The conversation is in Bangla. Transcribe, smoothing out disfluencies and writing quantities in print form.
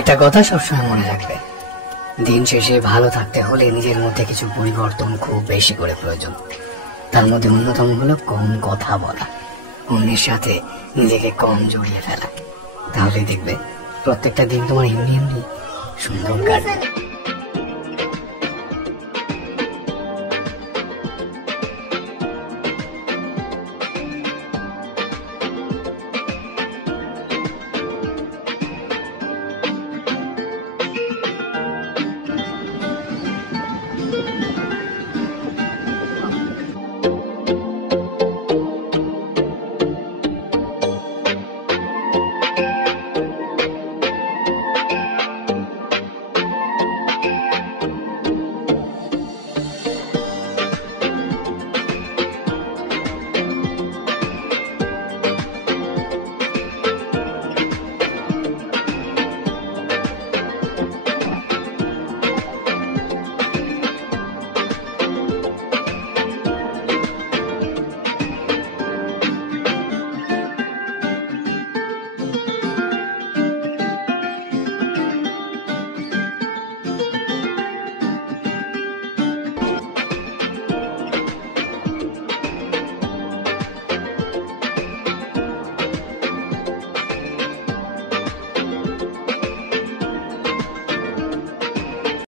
একটা কথা সবসময় মনে রাখবে, দিন শেষে ভালো থাকতে হলে নিজের মধ্যে কিছু পরিবর্তন খুব বেশি করে প্রয়োজন। তার মধ্যে অন্যতম হলো কম কথা বলা, অন্যের সাথে নিজেকে কম জড়িয়ে ফেলা। তাহলে দেখবে প্রত্যেকটা দিন তোমার এমনি এমনি সুন্দর কাটবে।